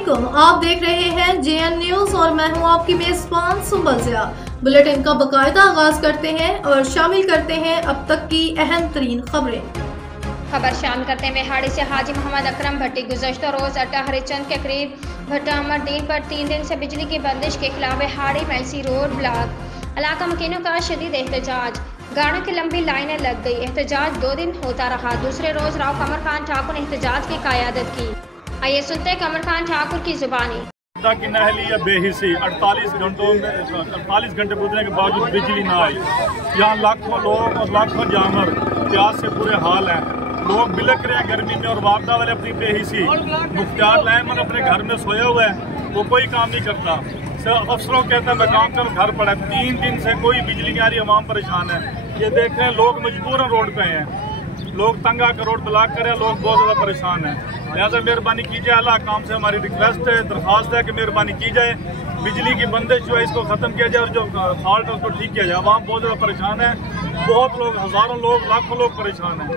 अस्सलामुअलैकुम, आप देख रहे हैं JN न्यूज और मैं हूं आपकी मेजबान सुंबल ज़िया। बुलेटिन का बाकायदा आगाज करते हैं और शामिल करते हैं अब तक की अहम तरीन खबरें। खबर शामिल करते हैं मेहाड़ी से हाजी मोहम्मद अकरम भट्टी गुज़श्ता रोज अड्डा हरिचंद के करीब भट्टा अमरदीन पर 3 दिन से बिजली की बंदिश के खिलाफ हाड़ी मेलसी रोड ब्लॉक इलाका मकीनों का शदीद एहतजाज। गाड़ियों की लंबी लाइनें लग गई। एहतजाज 2 दिन होता रहा। दूसरे रोज राव कमर खान ठाकुर ने एहतजाज की क़यादत की। आइए सुनते हैं कमर खान ठाकुर की जुबानी। की नहली या बेहिसी 48 घंटे गुजरने के बावजूद बिजली ना आई। यहाँ लाखों लोग और लाखों जानवर प्यास से बुरे हाल हैं। लोग बिलक रहे हैं गर्मी में और वापदा वाले अपनी बेहिसी मुख्तियार रहमान अपने घर में सोए हुए हैं, वो कोई काम नहीं करता। अफसरों कहता है मैं काम कर घर पड़ा। 3 दिन से कोई बिजली नहीं आ रही, आवाम परेशान है। ये देख रहे हैं लोग मजबूरन रोड पे हैं, लोग तंग आकर रोड ब्लॉक करें, लोग बहुत ज़्यादा परेशान हैं। लिहाजा मेहरबानी कीजिए, अल्लाह काम से हमारी रिक्वेस्ट है, दरख्वास्त है कि मेहरबानी की जाए, बिजली की बंदिश जो है इसको ख़त्म किया जाए और जो फॉल्ट है उसको ठीक किया जाए। आवाम बहुत ज़्यादा परेशान है, बहुत लोग, हज़ारों लोग, लाखों लोग परेशान हैं।